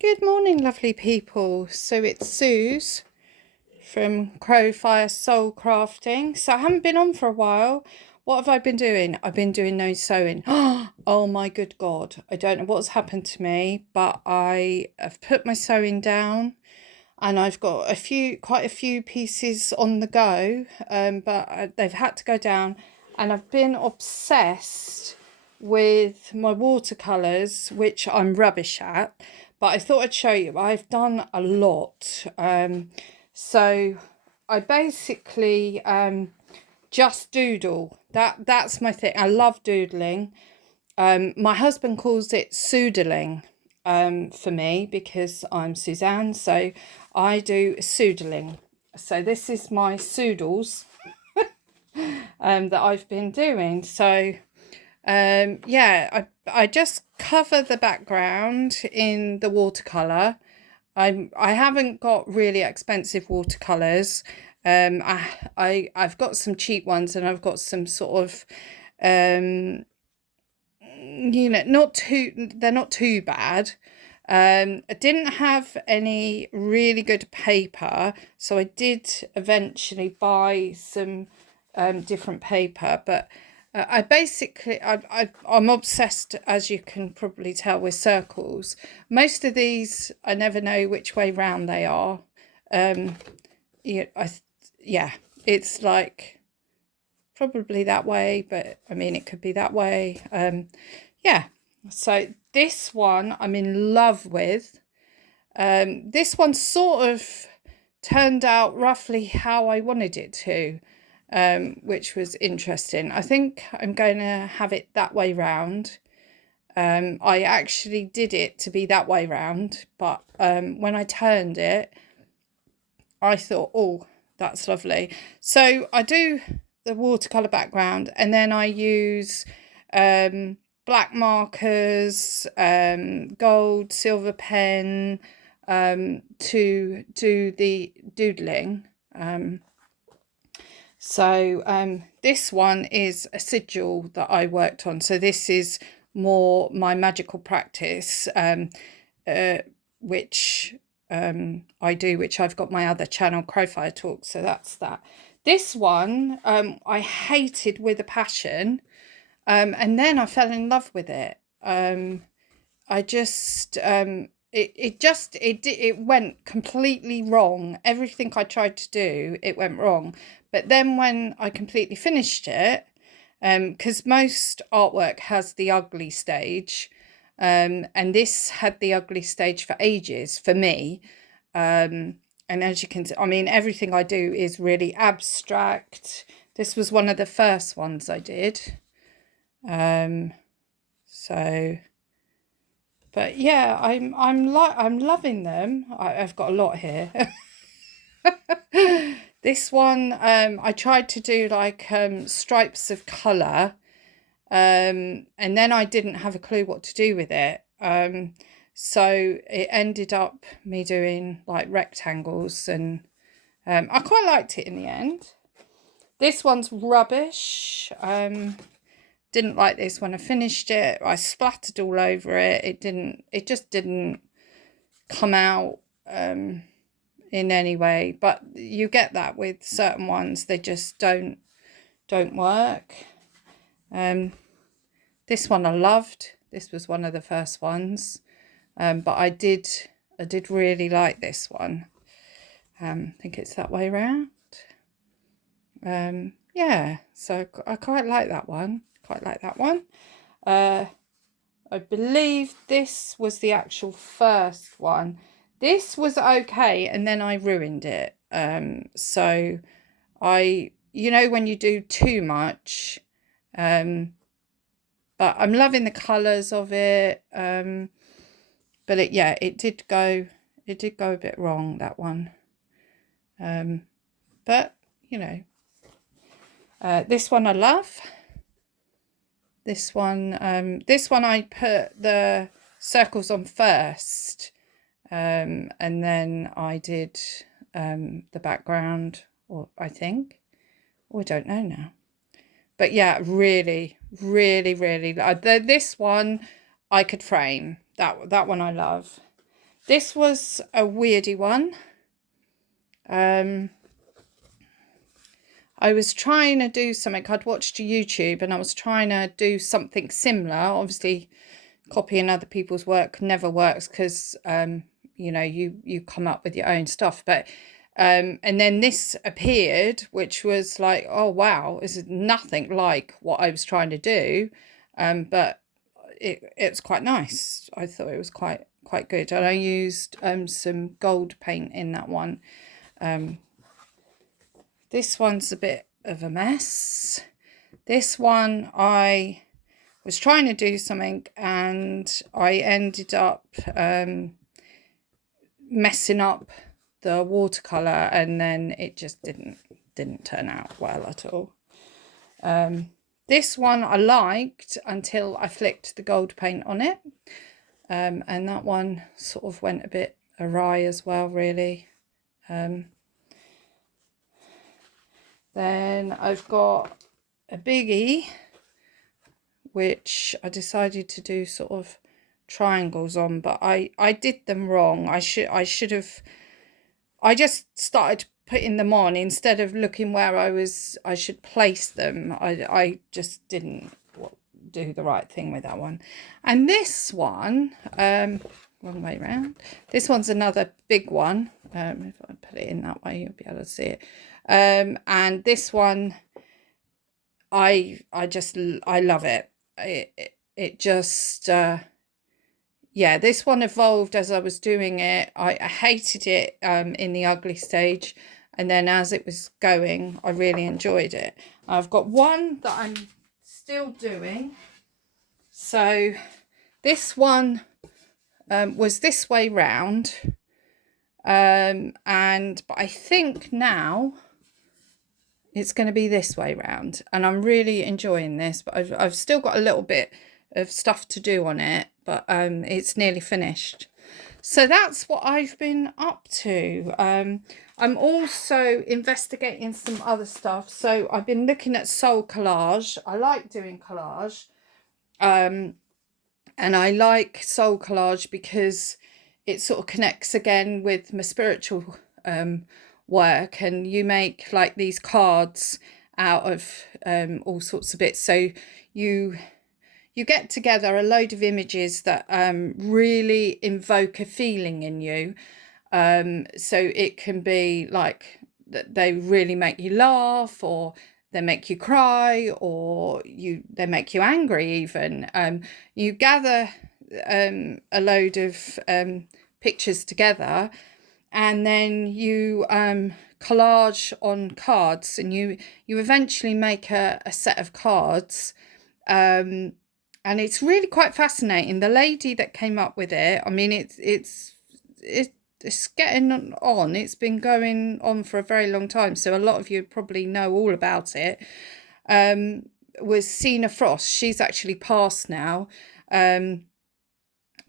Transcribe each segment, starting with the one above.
Good morning, lovely people. So it's Suze from Crowfire Soul Crafting. So I haven't been on for a while. What have I been doing? I've been doing no sewing. Oh my good God. I don't know what's happened to me, but I have put my sewing down and I've got quite a few pieces on the go, but they've had to go down, and I've been obsessed with my watercolours, which I'm rubbish at, but I thought I'd show you. I've done a lot. So I basically just doodle. That's my thing. I love doodling. My husband calls it sudoodling for me because I'm Suzanne, so I do sudoodling. So this is my soodles that I've been doing. So yeah, I just cover the background in the watercolour. I haven't got really expensive watercolours. I've got some cheap ones, and I've got some sort of they're not too bad. I didn't have any really good paper, so I did eventually buy some different paper, but I'm obsessed, as you can probably tell, with circles. Most of these I never know which way round they are. Yeah, it's like probably that way, but I mean it could be that way. Yeah, so this one I'm in love with. This one sort of turned out roughly how I wanted it to, which was interesting. I think I'm going to have it that way round. I actually did it to be that way round, but when I turned it, I thought, oh, that's lovely. So I do the watercolor background, and then I use black markers, gold, silver pen to do the doodling. So this one is a sigil that I worked on. So this is more my magical practice, which I do, which I've got my other channel, Crowfire Talk. So that's that. This one I hated with a passion, and then I fell in love with it. I just it went completely wrong. Everything I tried to do, it went wrong. But then when I completely finished it, because most artwork has the ugly stage, and this had the ugly stage for ages for me. And as you can see, I mean, everything I do is really abstract. This was one of the first ones I did. So, but yeah, I'm loving them. I've got a lot here. This one, I tried to do like stripes of colour, and then I didn't have a clue what to do with it. So it ended up me doing like rectangles, and I quite liked it in the end. This one's rubbish. Didn't like this when I finished it. I splattered all over it. It just didn't come out in any way. But you get that with certain ones. They just don't work. This one I loved. This was one of the first ones. But I did really like this one. I think it's that way around. Yeah, so I quite like that one. I believe this was the actual first one. This was okay, and then I ruined it. So when you do too much, but I'm loving the colours of it. But it did go a bit wrong, that one. But this one I love. This one I put the circles on first, and then I did the background, or I think, or I don't know now. But yeah, really, this one I could frame. That one I love. This was a weirdy one. I was trying to do something. I'd watched YouTube and I was trying to do something similar. Obviously, copying other people's work never works because, you know, you come up with your own stuff. But and then this appeared, which was like, oh, wow, this is nothing like what I was trying to do. But it's quite nice. I thought it was quite good. And I used some gold paint in that one. This one's a bit of a mess. This one, I was trying to do something and I ended up messing up the watercolour, and then it just didn't turn out well at all. This one I liked until I flicked the gold paint on it, and that one sort of went a bit awry as well, really. Then I've got a biggie, which I decided to do sort of triangles on, but I did them wrong. I should have. I just started putting them on instead of looking where I should place them. I just didn't do the right thing with that one. And this one, wrong way around. This one's another big one. If I put it in that way, you'll be able to see it. And this one, I love it. It just yeah, this one evolved as I was doing it. I hated it in the ugly stage, and then as it was going, I really enjoyed it. I've got one that I'm still doing. So this one was this way round, but I think now it's going to be this way round, and I'm really enjoying this, but I've still got a little bit of stuff to do on it, but it's nearly finished. So that's what I've been up to. I'm also investigating some other stuff. So I've been looking at soul collage. I like doing collage, and I like soul collage because it sort of connects again with my spiritual work, and you make like these cards out of all sorts of bits. So you get together a load of images that really invoke a feeling in you. So it can be like that they really make you laugh, or they make you cry, or they make you angry even. You gather a load of pictures together, and then you collage on cards, and you eventually make a set of cards. And it's really quite fascinating. The lady that came up with it, I mean, it's getting on. It's been going on for a very long time, so a lot of you probably know all about it. Was Sina Frost. She's actually passed now.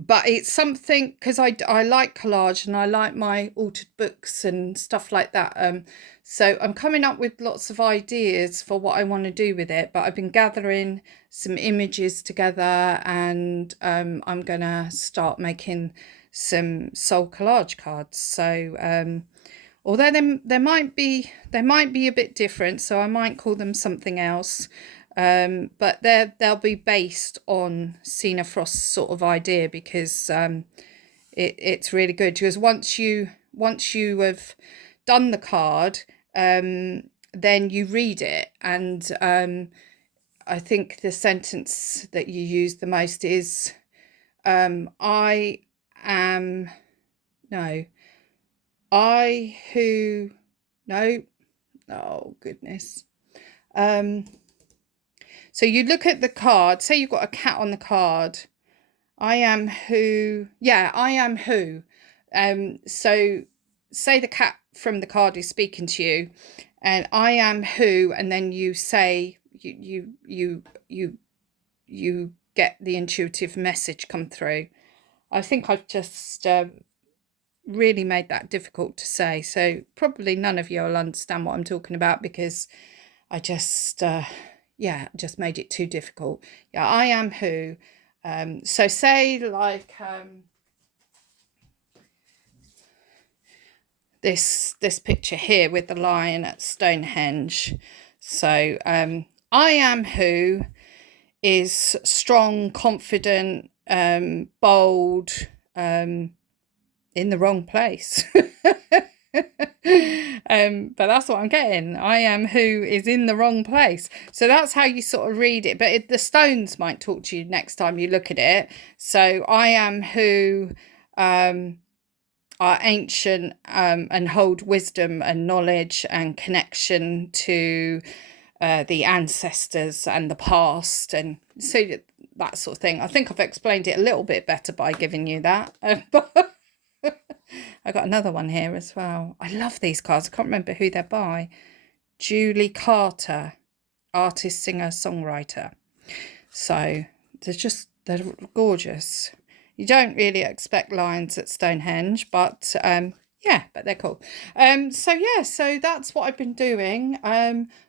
But it's something, because I like collage and I like my altered books and stuff like that. So I'm coming up with lots of ideas for what I want to do with it. But I've been gathering some images together, and I'm going to start making some soul collage cards. So although they might be a bit different, so I might call them something else. But they'll be based on Sina Frost's sort of idea, because it's really good. Because once you have done the card, then you read it, and I think the sentence that you use the most is I who no, oh goodness. So you look at the card, say you've got a cat on the card. I am who. So say the cat from the card is speaking to you, and I am who, and then you say you get the intuitive message come through. I think I've just really made that difficult to say, so probably none of you will understand what I'm talking about, because I just just made it too difficult. Yeah, I am who. So say like this picture here with the lion at Stonehenge. So I am who is strong, confident, bold, in the wrong place. But that's what I'm getting. I am who is in the wrong place. So that's how you sort of read it. But the stones might talk to you next time you look at it. So I am who are ancient and hold wisdom and knowledge and connection to the ancestors and the past, and so that sort of thing. I think I've explained it a little bit better by giving you that. I got another one here as well. I love these cards. I can't remember who they're by. Julie Carter, artist, singer, songwriter. So they're gorgeous. You don't really expect lions at Stonehenge, but yeah, but they're cool. So yeah, so that's what I've been doing.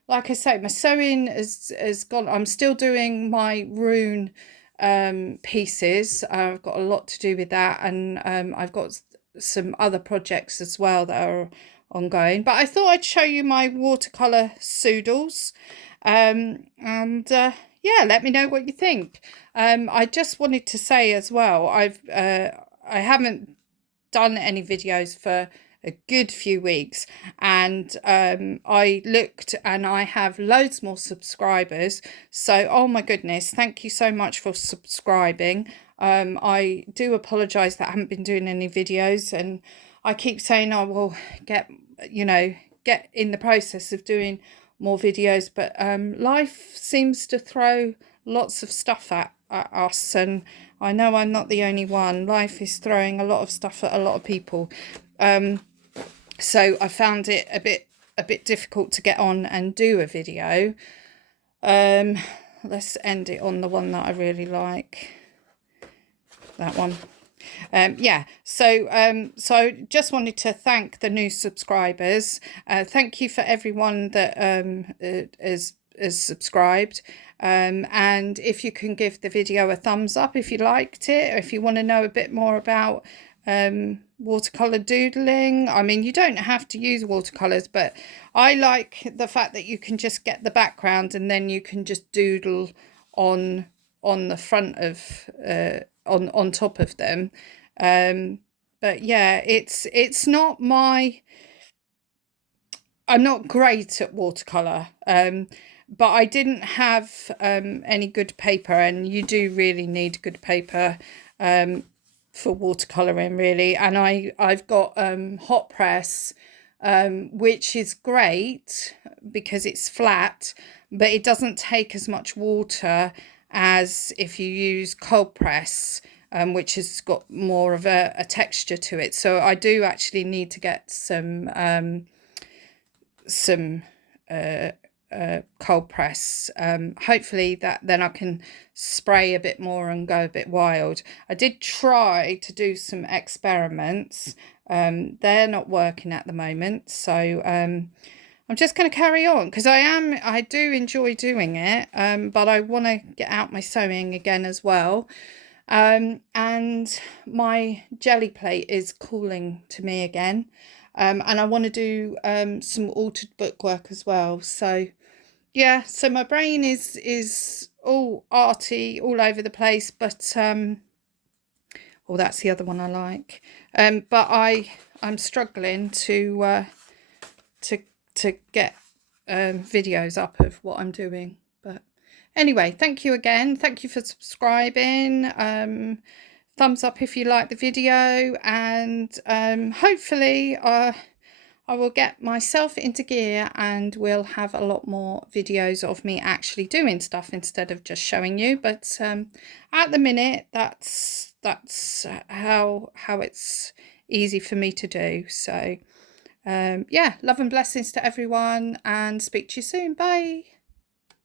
Like I say, my sewing has gone. I'm still doing my rune pieces. I've got a lot to do with that, and I've got some other projects as well that are ongoing. But I thought I'd show you my watercolour sudoodles, and yeah, let me know what you think. I just wanted to say as well, I haven't done any videos for a good few weeks, and I looked and I have loads more subscribers. So oh my goodness, thank you so much for subscribing. I do apologize that I haven't been doing any videos, and I keep saying I will get in the process of doing more videos, but life seems to throw lots of stuff at us, and I know I'm not the only one. Life is throwing a lot of stuff at a lot of people, so I found it a bit difficult to get on and do a video. Let's end it on the one that I really like, that one. Yeah, so so just wanted to thank the new subscribers. Thank you for everyone that is subscribed, and if you can give the video a thumbs up if you liked it, or if you want to know a bit more about watercolor doodling. I mean, you don't have to use watercolors, but I like the fact that you can just get the background and then you can just doodle on the front of on top of them. But yeah, it's not my, I'm not great at watercolor, but I didn't have any good paper, and you do really need good paper for watercoloring, really. And I've got hot press, which is great because it's flat, but it doesn't take as much water as if you use cold press, which has got more of a texture to it. So I do actually need to get some cold press. Hopefully that then I can spray a bit more and go a bit wild. I did try to do some experiments. They're not working at the moment, so I'm just going to carry on because I do enjoy doing it, but I want to get out my sewing again as well. And my jelly plate is calling to me again, and I want to do some altered bookwork as well. So yeah, so my brain is all arty all over the place, but oh, that's the other one I like. But I'm struggling to get videos up of what I'm doing. But anyway, thank you again. Thank you for subscribing. Thumbs up if you like the video, and hopefully I will get myself into gear and we'll have a lot more videos of me actually doing stuff instead of just showing you. But at the minute, that's how it's easy for me to do. So yeah, love and blessings to everyone, and speak to you soon. Bye.